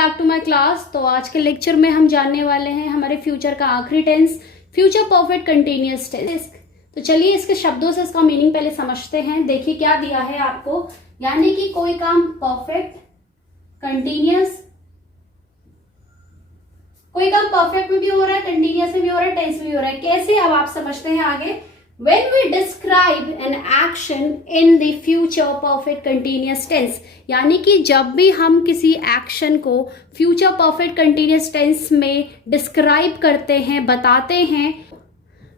Back to my class. तो आज के लेक्चर में हम जानने वाले हैं हमारे फ्यूचर का आखिरी tense, future perfect continuous tense. तो चलिए इसके शब्दों से इसका मीनिंग पहले समझते हैं। देखिए क्या दिया है आपको, यानी कि कोई काम परफेक्ट कंटिन्यूअस, कोई काम परफेक्ट में भी हो रहा है, कंटिन्यूअस में भी हो रहा है, टेंस में भी हो रहा है। कैसे, अब आप समझते हैं आगे। When we describe an action in the future perfect continuous tense, यानी कि जब भी हम किसी एक्शन को फ्यूचर परफेक्ट कंटिन्यूअस टेंस में डिस्क्राइब करते हैं, बताते हैं,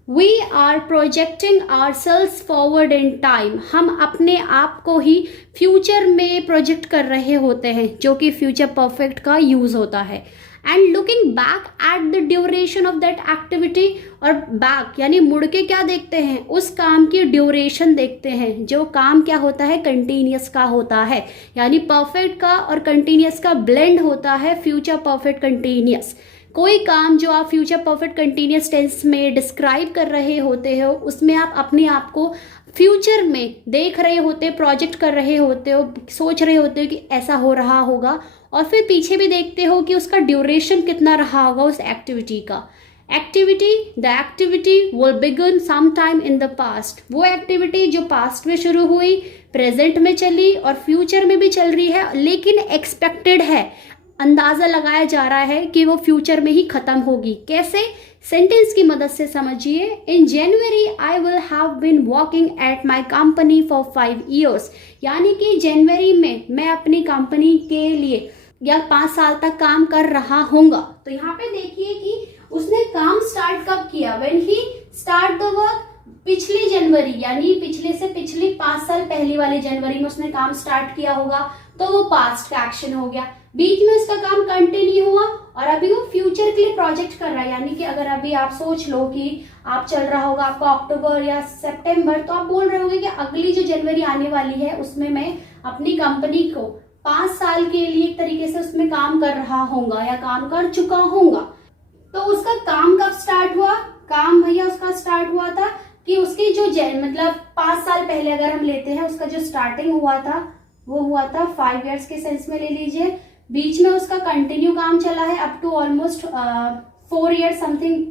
we are projecting ourselves forward in time, हम अपने आप को ही फ्यूचर में प्रोजेक्ट कर रहे होते हैं, जो कि फ्यूचर परफेक्ट का यूज होता है। And looking back at the duration of that activity, और बैक यानी मुड़ के क्या देखते हैं, उस काम की ड्यूरेशन देखते हैं। जो काम क्या होता है, कंटिन्यूअस का होता है, यानी परफेक्ट का और कंटिन्यूअस का ब्लेंड होता है फ्यूचर परफेक्ट कंटिन्यूअस। कोई काम जो आप फ्यूचर परफेक्ट कंटिन्यूअस टेंस में डिस्क्राइब कर रहे होते हो, उसमें आप अपने आप को फ्यूचर में देख रहे होते, प्रोजेक्ट कर रहे होते हो, सोच रहे होते हो कि ऐसा हो रहा होगा, और फिर पीछे भी देखते हो कि उसका ड्यूरेशन कितना रहा होगा उस एक्टिविटी का। The activity will begin some time in the past, वो एक्टिविटी जो पास्ट में शुरू हुई, प्रेजेंट में चली और फ्यूचर में भी चल रही है, लेकिन एक्सपेक्टेड है, अंदाजा लगाया जा रहा है कि वो फ्यूचर में ही खत्म होगी। कैसे, सेंटेंस की मदद से समझिए। In January I will have been working at my company for 5 years, यानी कि जनवरी में मैं अपनी कंपनी के लिए या 5 साल तक काम कर रहा होऊंगा। तो यहाँ पे देखिए कि उसने काम स्टार्ट कब किया, when he start the work, पिछली जनवरी, यानी पिछले से पिछली 5 साल पहली वाली जनवरी में उसने काम स्टार्ट किया होगा, तो वो पास्ट का एक्शन हो गया। बीच में उसका काम कंटिन्यू हुआ और अभी वो फ्यूचर के लिए प्रोजेक्ट कर रहा है, यानी कि अगर अभी आप सोच लो कि आप चल रहा होगा आपका अक्टूबर या सितंबर, तो आप बोल रहे होगे कि अगली जो जनवरी आने वाली है उसमें मैं अपनी कंपनी को 5 साल के लिए एक तरीके से उसमें काम कर रहा होऊंगा या काम कर चुका होऊंगा। तो उसका काम कब स्टार्ट हुआ, काम भैया उसका स्टार्ट हुआ था कि उसकी जो मतलब 5 साल पहले अगर हम लेते हैं, उसका जो स्टार्टिंग हुआ था वो हुआ था 5 years के सेंस में ले लीजिए। बीच में उसका कंटिन्यू काम चला है up to almost 4 years something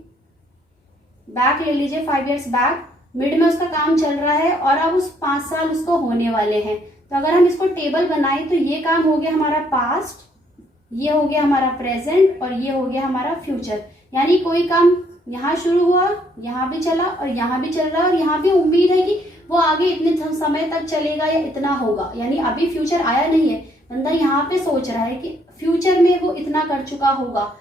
back ले लीजिए, 5 years बैक। मिड में उसका काम चल रहा है और अब उस 5 साल उसको होने वाले हैं। तो अगर हम इसको टेबल बनाएं तो ये काम हो गया हमारा पास्ट, ये हो गया हमारा प्रेजेंट और ये हो गया हमारा फ्यूचर। यानी कोई काम यहाँ शुरू हुआ, यहाँ भी चला और यहाँ भी चल रहा है, और यहाँ भी उम्मीद है कि वो आगे इतने समय तक चलेगा या इतना होगा। यानी अभी फ्यूचर आया नहीं है, बंदा यहाँ पे सोच रहा है कि फ्यूचर में वो इतना कर चुका होगा।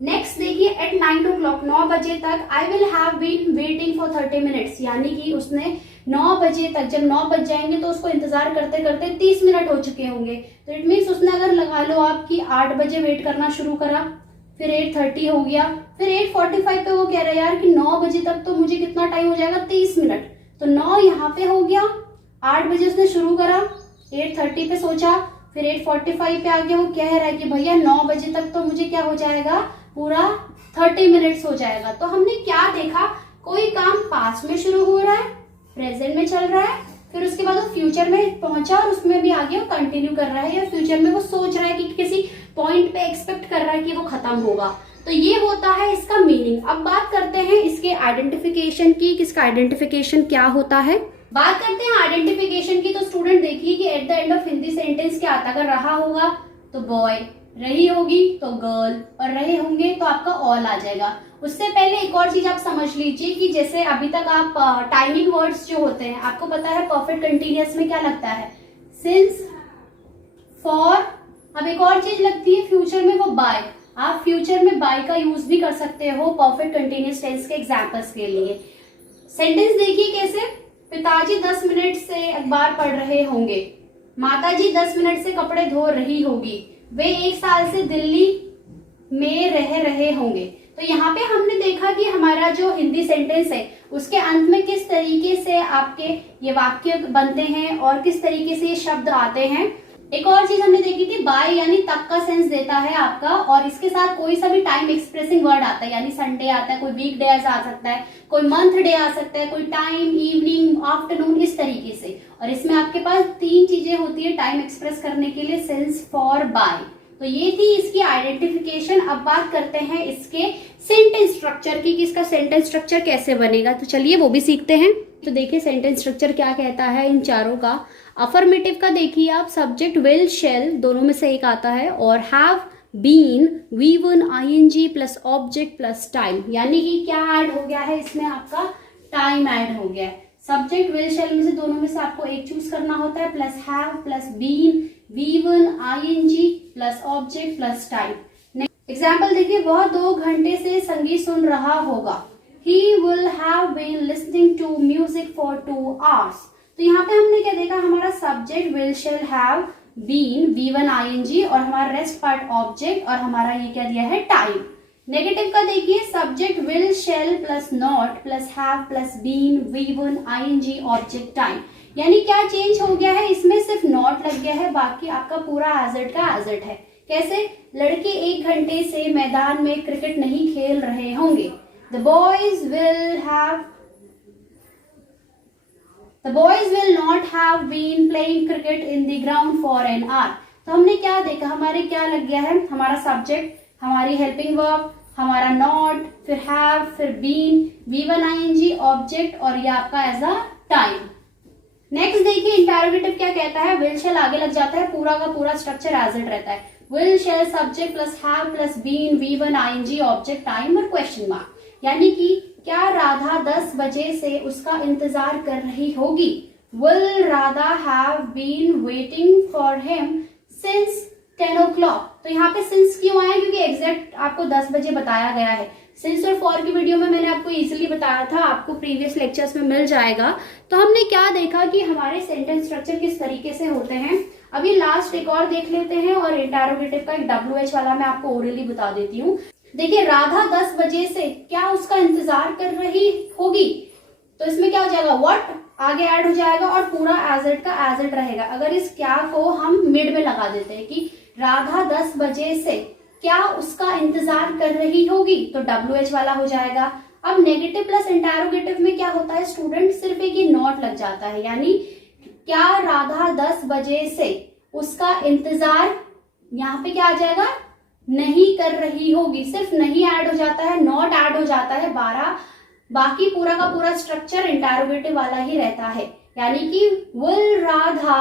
नेक्स्ट देखिए, एट 9 o'clock, 9 बजे तक, I will have been waiting for 30 minutes, यानी कि उसने 9 बजे तक, जब 9 बज जाएंगे तो उसको इंतजार करते करते 30 मिनट हो चुके होंगे। तो इट मीन्स उसने, अगर लगा लो आप कि 8 बजे वेट करना शुरू करा, फिर 8:30 हो गया, फिर 8:45 पे वो कह रहा है यार कि 9 बजे तक तो मुझे कितना टाइम हो जाएगा, 30 मिनट। तो 9 यहाँ पे हो गया, 8 बजे उसने शुरू करा, 8:30 पे सोचा, फिर 8:45 पे आगे वो कह रहा है कि भैया 9 बजे तक तो मुझे क्या हो जाएगा, पूरा 30 मिनट्स हो जाएगा। तो हमने क्या देखा, कोई काम पास्ट में शुरू हो रहा है, प्रेजेंट में चल रहा है, फिर उसके बाद वो फ्यूचर में पहुंचा और उसमें भी आगे वो कंटिन्यू कर रहा है, या फ्यूचर में वो सोच रहा है कि किसी पॉइंट पे एक्सपेक्ट कर रहा है कि वो खत्म होगा। तो ये होता है इसका मीनिंग। अब बात करते हैं इसके आइडेंटिफिकेशन की, किसका आइडेंटिफिकेशन क्या होता है। बात करते हैं आइडेंटिफिकेशन की। तो स्टूडेंट देखिए कि at the end of Hindi sentence क्या आता है, अगर रहा होगा तो बॉय, रही होगी तो गर्ल, और रहे होंगे तो आपका ऑल आ जाएगा। उससे पहले एक और चीज आप समझ लीजिए कि जैसे अभी तक आप टाइमिंग वर्ड्स जो होते हैं, आपको पता है परफेक्ट कंटिन्यूअस में क्या लगता है, सिंस, फॉर। अब एक और चीज लगती है फ्यूचर में, वो बाय। आप फ्यूचर में बाय का यूज भी कर सकते हो परफेक्ट कंटिन्यूअस टेंस के एग्जांपल्स के लिए। सेंटेंस देखिए कैसे, पिताजी 10 मिनट से अखबार पढ़ रहे होंगे, माताजी 10 मिनट से कपड़े धो रही होगी, वे 1 साल से दिल्ली में रह रहे होंगे। तो यहाँ पे हमने देखा कि हमारा जो हिंदी सेंटेंस है उसके अंत में किस तरीके से आपके ये वाक्य बनते हैं और किस तरीके से ये शब्द आते हैं। एक और चीज हमने देखी थी, बाय यानी तक का सेंस देता है आपका, और इसके साथ कोई सा भी टाइम एक्सप्रेसिंग वर्ड आता है, यानी संडे आता है, कोई वीक डे आ सकता है, कोई मंथ डे आ सकता है, कोई टाइम, इवनिंग, आफ्टरनून, इस तरीके से। और इसमें आपके पास 3 चीजें होती है टाइम एक्सप्रेस करने के लिए, सिंस, फॉर, बाय। तो ये थी इसकी आइडेंटिफिकेशन। अब बात करते हैं इसके सेंटेंस स्ट्रक्चर की कि इसका सेंटेंस स्ट्रक्चर कैसे बनेगा। तो चलिए वो भी सीखते हैं। तो देखिए सेंटेंस स्ट्रक्चर क्या कहता है इन चारों का। अफर्मेटिव का देखिए आप, सब्जेक्ट विल शेल दोनों में से एक आता है, और have been V1 ing plus object plus time, यानी कि क्या ऐड हो गया है इसमें, आपका टाइम ऐड हो गया है। सब्जेक्ट विल शेल में से दोनों में से आपको एक चूज करना होता है, plus have plus been V1 ing plus object plus time. Example देखिए, वह 2 घंटे से संगीत सुन रहा होगा। He will have been listening to music for 2 hours। तो यहाँ पे हमने क्या देखा, हमारा subject will shall have been V1 ing और हमारा रेस्ट पार्ट ऑब्जेक्ट और हमारा ये क्या दिया है टाइम। नेगेटिव का देखिए, subject will shall plus not plus have plus been V1 ing object time, यानी क्या चेंज हो गया है इसमें, सिर्फ नॉट लग गया है, बाकी आपका पूरा एजेट का एजेट है। कैसे, लड़के 1 घंटे से मैदान में क्रिकेट नहीं खेल रहे होंगे। The boys will not have been playing cricket in the ground for an hour। तो हमने क्या देखा, हमारे क्या लग गया है, हमारा सब्जेक्ट, हमारी हेल्पिंग वर्ब, हमारा नॉट, फिर हैव, फिर बीन, V1 ing ऑब्जेक्ट और ये आपका एज अ टाइम। नेक्स्ट देखिए इंटरोगेटिव क्या कहता है, विल शेल आगे लग जाता है, पूरा का पूरा स्ट्रक्चर एज इट रहता है। Will shall subject plus have plus been V1 ing object time और क्वेश्चन मार्क, यानी कि क्या राधा 10 बजे से उसका इंतजार कर रही होगी। Will Radha have been waiting for him since 10 o'clock। तो यहाँ पे since क्यों आया, क्योंकि एग्जैक्ट आपको 10 बजे बताया गया है। since और for की वीडियो में मैंने आपको इजीली बताया था, आपको प्रीवियस लेक्चर्स में मिल जाएगा। तो हमने क्या देखा कि हमारे सेंटेंस स्ट्रक्चर किस तरीके से होते हैं। अभी लास्ट एक और देख लेते हैं, और इंटरोगेटिव का एक WH वाला मैं आपको ओरली बता देती हूँ। देखिए, राधा 10 बजे से क्या उसका इंतजार कर रही होगी, तो इसमें क्या हो जाएगा, व्हाट आगे ऐड हो जाएगा और पूरा एजेट का एजेट रहेगा। अगर इस क्या को हम मिड में लगा देते हैं कि राधा 10 बजे से क्या उसका इंतजार कर रही होगी, तो WH वाला हो जाएगा। अब नेगेटिव प्लस इंटरोगेटिव में क्या होता है स्टूडेंट, सिर्फ एक ही नॉट लग जाता है, यानी क्या राधा 10 बजे से उसका इंतजार, यहाँ पे क्या आ जाएगा, नहीं कर रही होगी, सिर्फ नहीं ऐड हो जाता है, नॉट ऐड हो जाता है 12, बाकी पूरा का पूरा स्ट्रक्चर इंटरोगेटिव वाला ही रहता है। यानी कि will Radha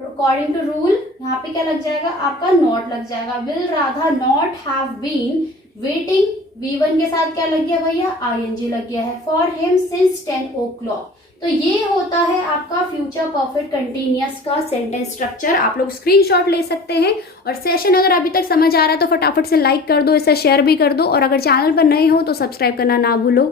according to rule यहाँ पे क्या लग जाएगा, आपका नॉट लग जाएगा। Will Radha not have been waiting, V1 के साथ क्या लग गया भैया, ing लग गया है, फॉर हिम सिंस 10 o'clock। तो ये होता है आपका फ्यूचर परफेक्ट कंटिन्यूअस का सेंटेंस स्ट्रक्चर। आप लोग स्क्रीनशॉट ले सकते हैं, और सेशन अगर अभी तक समझ आ रहा है तो फटाफट से लाइक कर दो, इसे शेयर भी कर दो, और अगर चैनल पर नए हो तो सब्सक्राइब करना ना भूलो।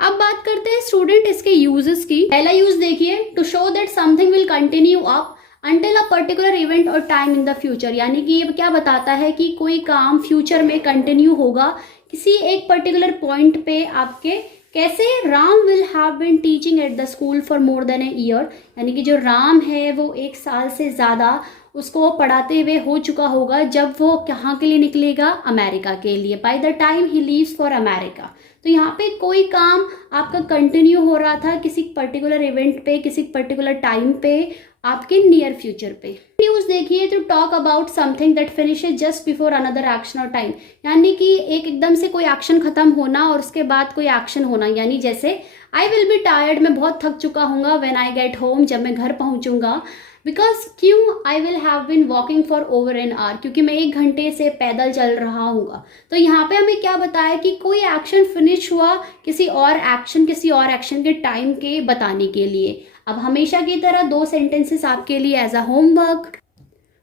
अब बात करते हैं स्टूडेंट इसके यूजेस की। पहला यूज देखिए, to show that something will continue up until a particular event और टाइम इन द फ्यूचर, यानी कि ये क्या बताता है कि कोई काम फ्यूचर में कंटिन्यू होगा किसी एक पर्टिकुलर पॉइंट पे आपके। कैसे, Ram will have been teaching at the school for more than a year, यानी कि जो राम है वो 1 साल से ज्यादा उसको पढ़ाते हुए हो चुका होगा जब वो कहाँ के लिए निकलेगा, अमेरिका के लिए, by the time he leaves for America. तो यहाँ पे कोई काम आपका कंटिन्यू हो रहा था किसी पर्टिकुलर इवेंट पे, किसी पर्टिकुलर टाइम पे, आपके नियर फ्यूचर पे। न्यूज देखिए, to talk about something that finishes just before another action और टाइम, यानी कि एकदम से कोई एक्शन खत्म होना और उसके बाद कोई एक्शन होना, यानी जैसे आई विल बी टायर्ड, मैं बहुत थक चुका हूँ, व्हेन आई गेट होम, जब मैं घर पहुंचूंगा, बिकॉज क्यों, I will have been walking for over an hour, क्योंकि मैं 1 घंटे से पैदल चल रहा हूँ। तो यहाँ पे हमें क्या बताया कि कोई एक्शन फिनिश हुआ किसी और एक्शन के टाइम के बताने के लिए। अब हमेशा की तरह 2 सेंटेंसेस आपके लिए एज अ होमवर्क।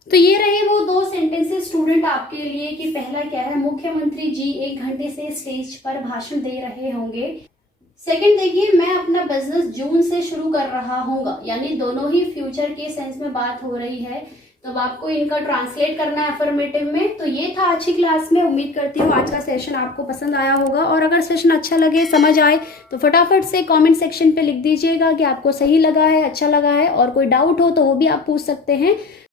तो ये रहे वो 2 सेंटेंसेस स्टूडेंट आपके लिए कि पहला क्या है, मुख्यमंत्री जी 1 घंटे से स्टेज पर भाषण दे रहे होंगे। सेकंड देखिए, मैं अपना बिजनेस जून से शुरू कर रहा हूँ, यानी दोनों ही फ्यूचर के सेंस में बात हो रही है। तो अब आपको इनका ट्रांसलेट करना है अफर्मेटिव में। तो ये था आज की क्लास में। उम्मीद करती हूँ आज का सेशन आपको पसंद आया होगा, और अगर सेशन अच्छा लगे, समझ आए, तो फटाफट से कमेंट सेक्शन पे लिख दीजिएगा कि आपको सही लगा है, अच्छा लगा है, और कोई डाउट हो तो वो भी आप पूछ सकते हैं।